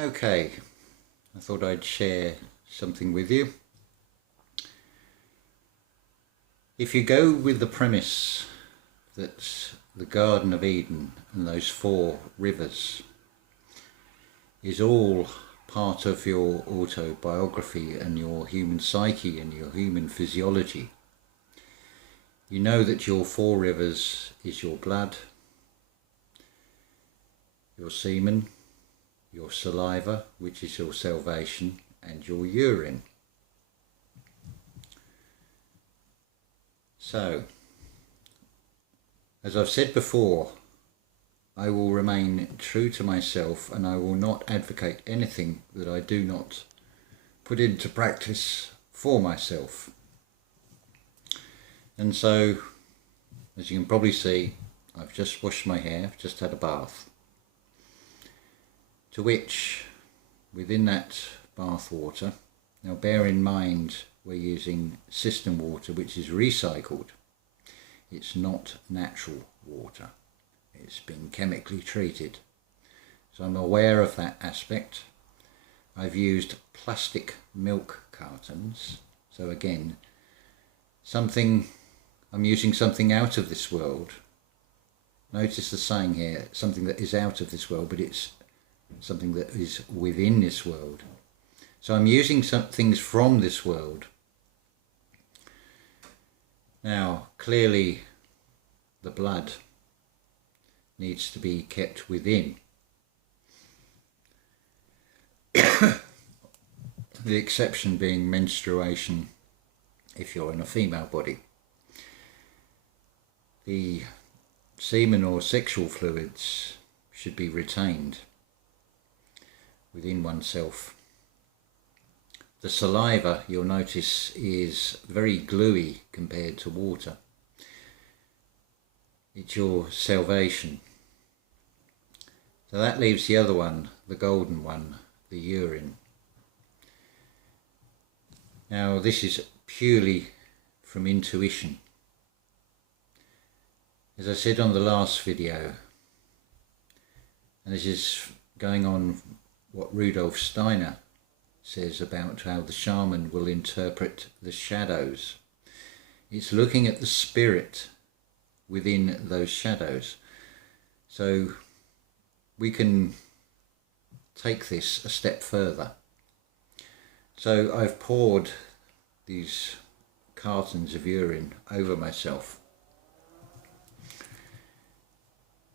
Okay, I thought I'd share something with you. If you go with the premise that the Garden of Eden and those 4 rivers is all part of your autobiography and your human psyche and your human physiology, you know that your 4 rivers is your blood, your semen, your saliva, which is your salvation, and your urine. So, as I've said before, I will remain true to myself and I will not advocate anything that I do not put into practice for myself. And so, as you can probably see, I've just washed my hair, I've just had a bath. To which, within that bath water, now bear in mind we're using system water which is recycled. It's not natural water. It's been chemically treated. So I'm aware of that aspect. I've used plastic milk cartons. So again, I'm using something out of this world. Notice the saying here, something that is out of this world, but it's something that is within this world. So I'm using some things from this world. Now, clearly, the blood needs to be kept within. The exception being menstruation if you're in a female body. The semen or sexual fluids should be retained within oneself. The saliva, you'll notice, is very gluey compared to water. It's your salvation. So that leaves the other one, the golden one, the urine. Now this is purely from intuition. As I said on the last video, and this is going on what Rudolf Steiner says about how the shaman will interpret the shadows. It's looking at the spirit within those shadows. So we can take this a step further. So I've poured these cartons of urine over myself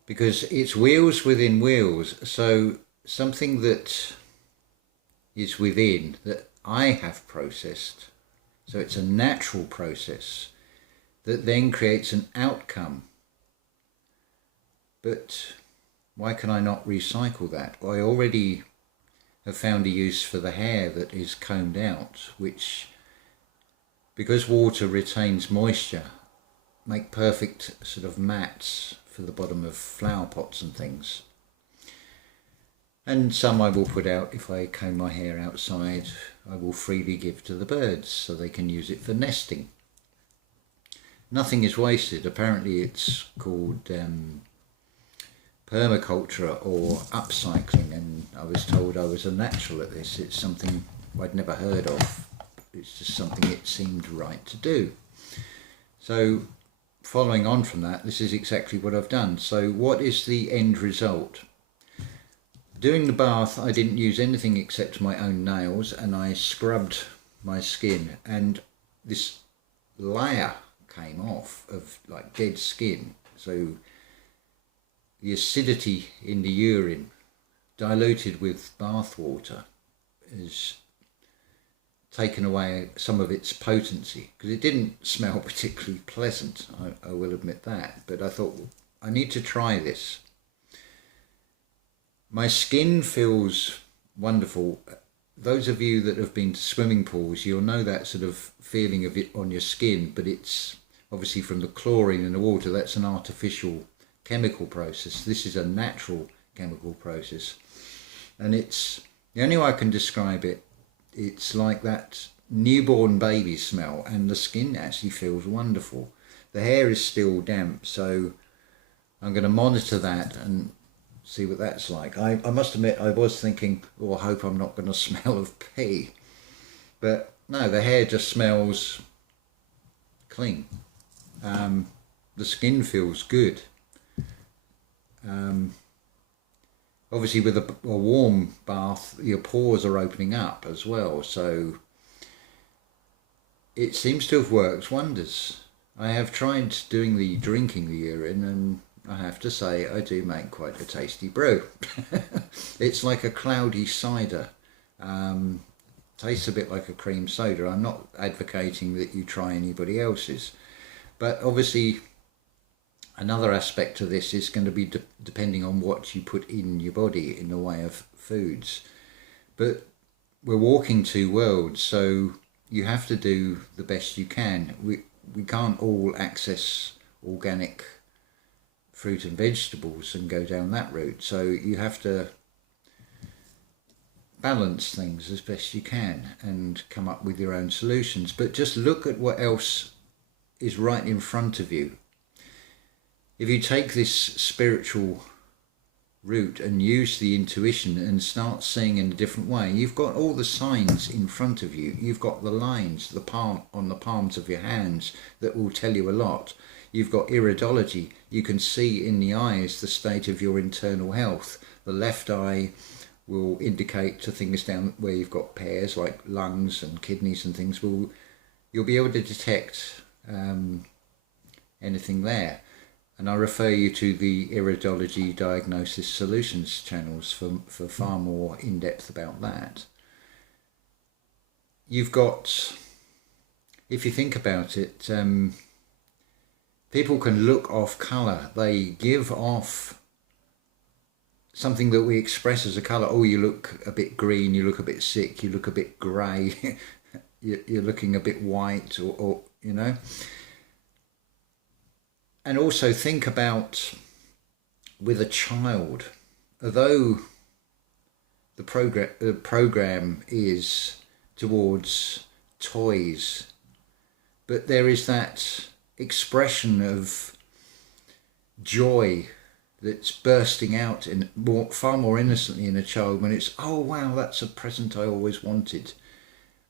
because it's wheels within wheels. So something that is within that I have processed, so it's a natural process that then creates an outcome. But why can I not recycle that? Well, I already have found a use for the hair that is combed out, which, because water retains moisture, make perfect sort of mats for the bottom of flower pots and things. And some I will put out if I comb my hair outside. I will freely give to the birds so they can use it for nesting. Nothing is wasted. Apparently it's called permaculture or upcycling, and I was told I was a natural at this. It's something I'd never heard of. It's just something it seemed right to do. So following on from that, this is exactly what I've done. So what is the end result? Doing the bath, I didn't use anything except my own nails, and I scrubbed my skin, and this layer came off of like dead skin. So the acidity in the urine diluted with bath water has taken away some of its potency, because it didn't smell particularly pleasant, I will admit that, but I thought, well, I need to try this. My skin feels wonderful. Those of you that have been to swimming pools, you'll know that sort of feeling of it on your skin, but it's obviously from the chlorine in the water. That's an artificial chemical process. This is a natural chemical process. And it's, the only way I can describe it, it's like that newborn baby smell, and the skin actually feels wonderful. The hair is still damp, so I'm going to monitor that and see what that's like. I must admit, I was thinking, oh, I hope I'm not going to smell of pee. But no, the hair just smells clean. The skin feels good. Obviously with a warm bath, your pores are opening up as well, so it seems to have worked wonders. I have tried doing the drinking the urine, and I have to say I do make quite a tasty brew. It's like a cloudy cider. Tastes a bit like a cream soda. I'm not advocating that you try anybody else's, but obviously another aspect of this is going to be depending on what you put in your body in the way of foods. But we're walking two worlds, so you have to do the best you can. We can't all access organic fruit and vegetables and go down that route, so you have to balance things as best you can and come up with your own solutions. But just look at what else is right in front of you. If you take this spiritual route and use the intuition and start seeing in a different way, you've got all the signs in front of you. You've got the lines, on the palms of your hands that will tell you a lot. You've got iridology. You can see in the eyes the state of your internal health. The left eye will indicate to things down where you've got pairs like lungs and kidneys and things. You'll be able to detect anything there. And I refer you to the Iridology Diagnosis Solutions channels for far more in-depth about that. You've got, if you think about it, people can look off colour. They give off something that we express as a colour. Oh, you look a bit green, you look a bit sick, you look a bit grey, you're looking a bit white, or you know. And also think about with a child, although the program is towards toys, but there is that expression of joy that's bursting out in far more innocently in a child when it's, oh wow, that's a present I always wanted.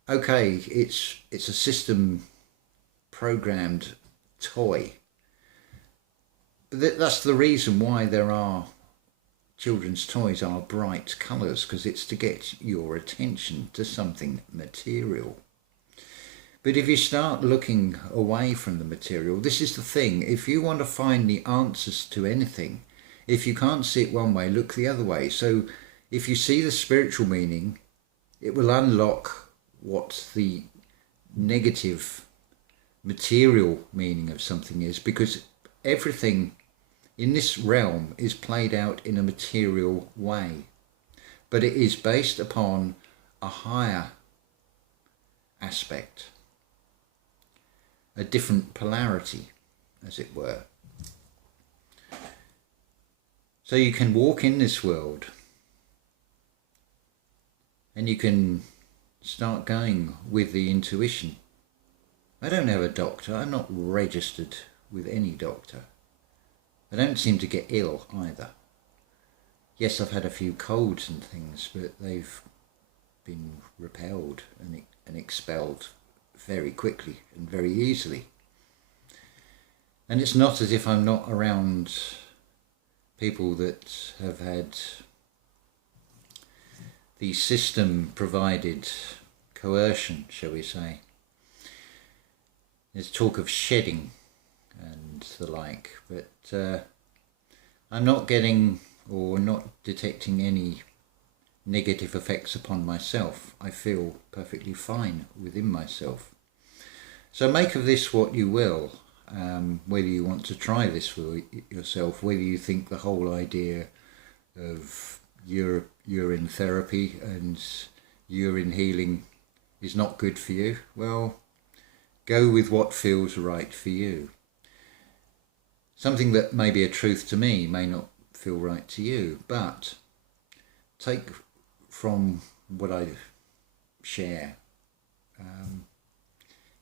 Okay, it's a system programmed toy. That's the reason why there are children's toys are bright colours, because it's to get your attention to something material. But if you start looking away from the material, this is the thing, if you want to find the answers to anything, if you can't see it one way, look the other way. So if you see the spiritual meaning, it will unlock what the negative material meaning of something is, because everything in this realm is played out in a material way, but it is based upon a higher aspect, a different polarity, as it were. So you can walk in this world and you can start going with the intuition. I don't have a doctor. I'm not registered with any doctor. I don't seem to get ill either. Yes, I've had a few colds and things, but they've been repelled and expelled very quickly and very easily. And it's not as if I'm not around people that have had the system provided coercion, shall we say. There's talk of shedding and the like, but I'm not getting or not detecting any negative effects upon myself. I feel perfectly fine within myself. So make of this what you will, whether you want to try this for yourself, whether you think the whole idea of urine therapy and urine healing is not good for you. Well, go with what feels right for you. Something that may be a truth to me may not feel right to you, but take from what I share.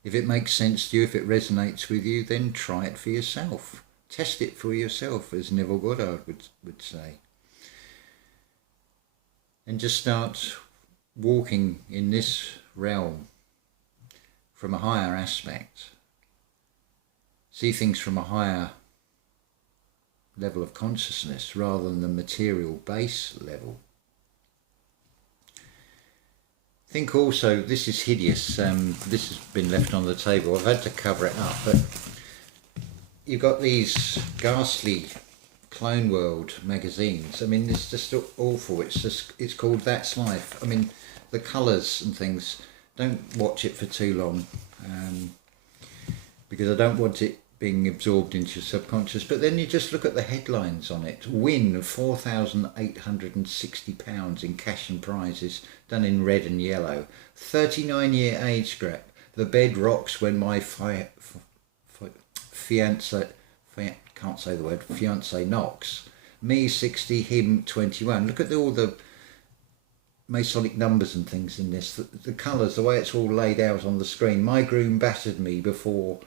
If it makes sense to you, if it resonates with you, then try it for yourself. Test it for yourself, as Neville Goddard would say. and just start walking in this realm from a higher aspect. See things from a higher level of consciousness rather than the material base level. Think also, this is hideous, this has been left on the table, I've had to cover it up, but you've got these ghastly Clone World magazines. I mean, it's just awful. It's called That's Life. I mean, the colours and things, don't watch it for too long, because I don't want it being absorbed into your subconscious. But then you just look at the headlines on it. Win £4,860 in cash and prizes, done in red and yellow. 39-year age gap. The bed rocks when my fiance knocks. Me 60, him 21. Look at all the Masonic numbers and things in this. The colours, the way it's all laid out on the screen. My groom battered me before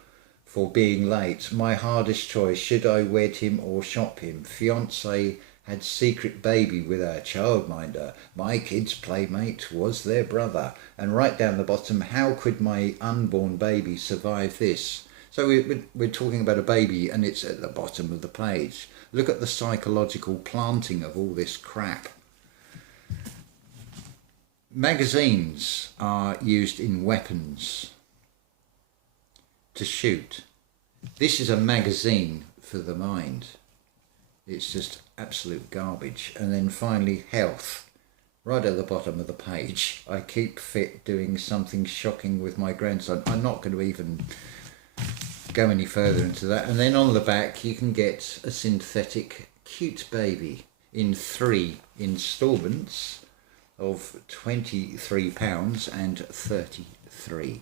for being late. My hardest choice, should I wed him or shop him? Fiance had secret baby with her childminder. My kid's playmate was their brother. And right down the bottom, how could my unborn baby survive this? So we're talking about a baby, and it's at the bottom of the page. Look at the psychological planting of all this crap. Magazines are used in weapons to shoot. This is a magazine for the mind. It's just absolute garbage. And then finally, health. Right at the bottom of the page. I keep fit doing something shocking with my grandson. I'm not going to even go any further into that. And then on the back you can get a synthetic cute baby in 3 installments of £23.33.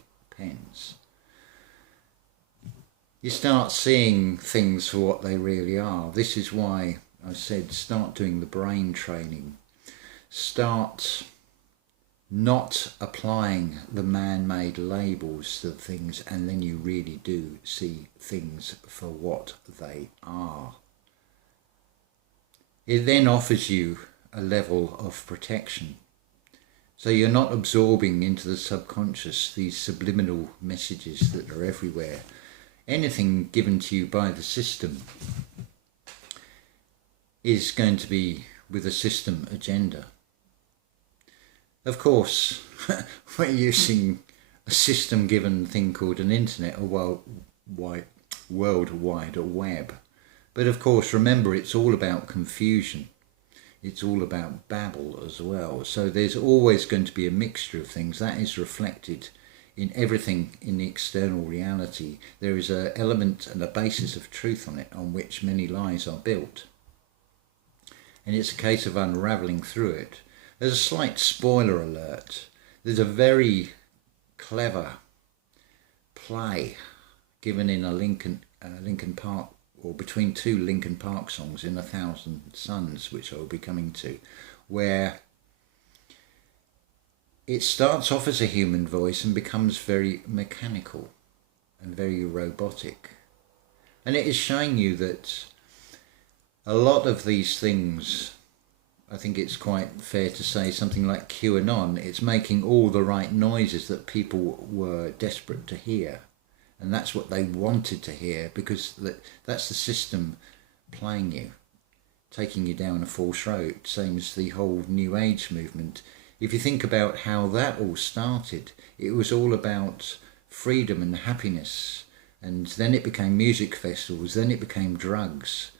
You start seeing things for what they really are. This is why I said start doing the brain training. Start not applying the man-made labels to things, and then you really do see things for what they are. It then offers you a level of protection. So you're not absorbing into the subconscious these subliminal messages that are everywhere. Anything given to you by the system is going to be with a system agenda. Of course, we're using a system-given thing called an internet, or world wide web. But of course, remember, it's all about confusion. It's all about babble as well. So there's always going to be a mixture of things. That is reflected in everything in the external reality. There is an element and a basis of truth on it, on which many lies are built. And it's a case of unravelling through it. There's a slight spoiler alert. There's a very clever play given in a Linkin Park, or between 2 Linkin Park songs in 1,000 Suns, which I will be coming to, where it starts off as a human voice and becomes very mechanical and very robotic. And it is showing you that a lot of these things, I think it's quite fair to say, something like QAnon, it's making all the right noises that people were desperate to hear. And that's what they wanted to hear, because that's the system playing you, taking you down a false road, same as the whole New Age movement. If you think about how that all started, it was all about freedom and happiness, and then it became music festivals, then it became drugs.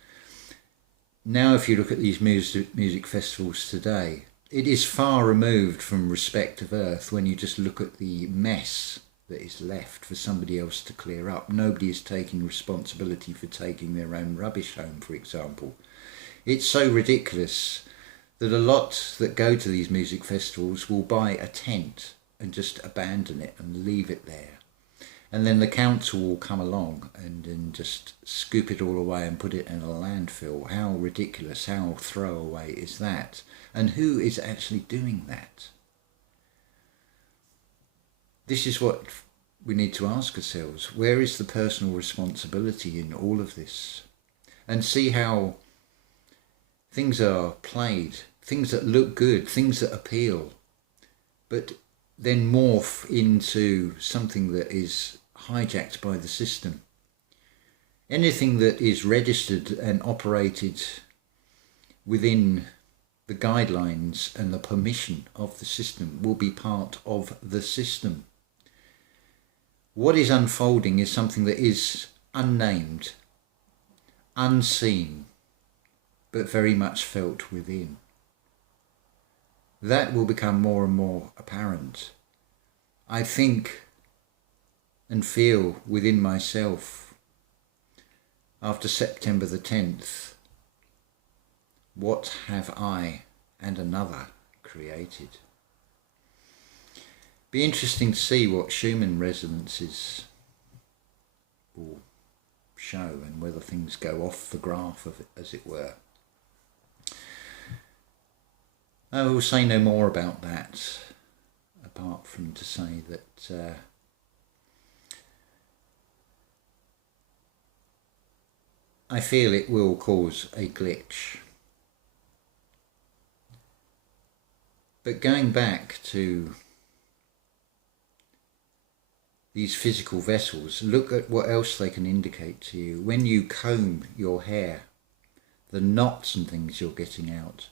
Now if you look at these music festivals today, it is far removed from respect of earth when you just look at the mess that is left for somebody else to clear up. Nobody is taking responsibility for taking their own rubbish home, for example. It's so ridiculous that a lot that go to these music festivals will buy a tent and just abandon it and leave it there. And then the council will come along and then just scoop it all away and put it in a landfill. How ridiculous, how throwaway is that? And who is actually doing that? This is what we need to ask ourselves. Where is the personal responsibility in all of this? And see how things are played things that look good, things that appeal, but then morph into something that is hijacked by the system. Anything that is registered and operated within the guidelines and the permission of the system will be part of the system. What is unfolding is something that is unnamed, unseen, but very much felt within. That will become more and more apparent. I think and feel within myself after September the 10th, what have I and another created? Be interesting to see what Schumann resonances will show and whether things go off the graph of it, as it were. I will say no more about that, apart from to say that I feel it will cause a glitch. But going back to these physical vessels, look at what else they can indicate to you. When you comb your hair, the knots and things you're getting out,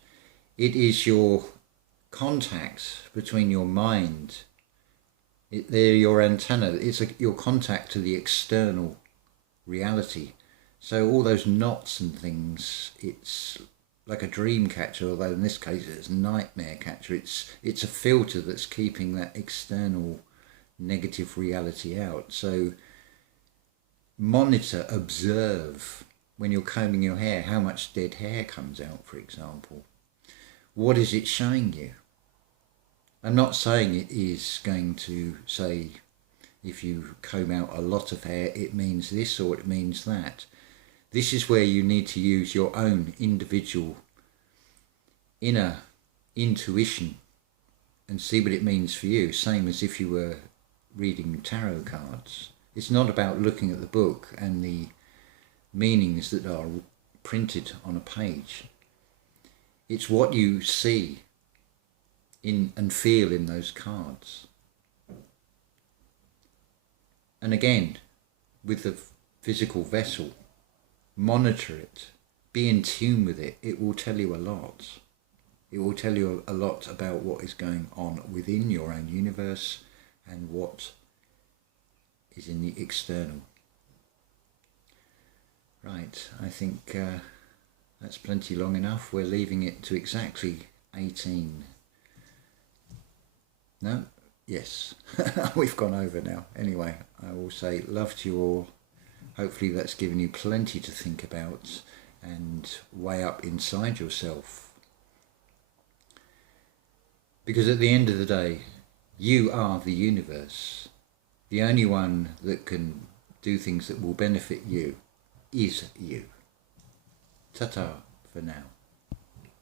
it is your contact between your mind, they're your antenna, it's your contact to the external reality. So all those knots and things, it's like a dream catcher, although in this case it's a nightmare catcher. It's a filter that's keeping that external negative reality out. So monitor, observe when you're combing your hair, how much dead hair comes out, for example. What is it showing you? I'm not saying it is going to say if you comb out a lot of hair it means this or it means that. This is where you need to use your own individual inner intuition and see what it means for you, same as if you were reading tarot cards. It's not about looking at the book and the meanings that are printed on a page. It's what you see in and feel in those cards. And again, with the physical vessel, monitor it, be in tune with it. It will tell you a lot. It will tell you a lot about what is going on within your own universe and what is in the external. Right, I think that's plenty long enough. We're leaving it to exactly 18. No? Yes. We've gone over now. Anyway, I will say love to you all. Hopefully that's given you plenty to think about and weigh up inside yourself. Because at the end of the day, you are the universe. The only one that can do things that will benefit you is you. Ta-ta for now.